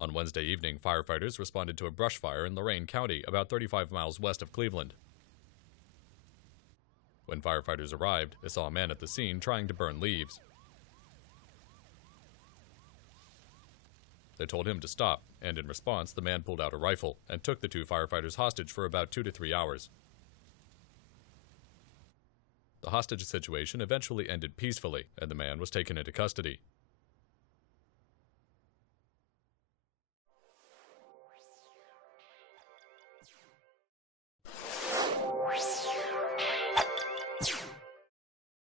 On Wednesday evening, firefighters responded to a brush fire in Lorain County, about 35 miles west of Cleveland. When firefighters arrived, they saw a man at the scene trying to burn leaves. They told him to stop, and in response, the man pulled out a rifle and took the two firefighters hostage for about 2 to 3 hours. The hostage situation eventually ended peacefully, and the man was taken into custody.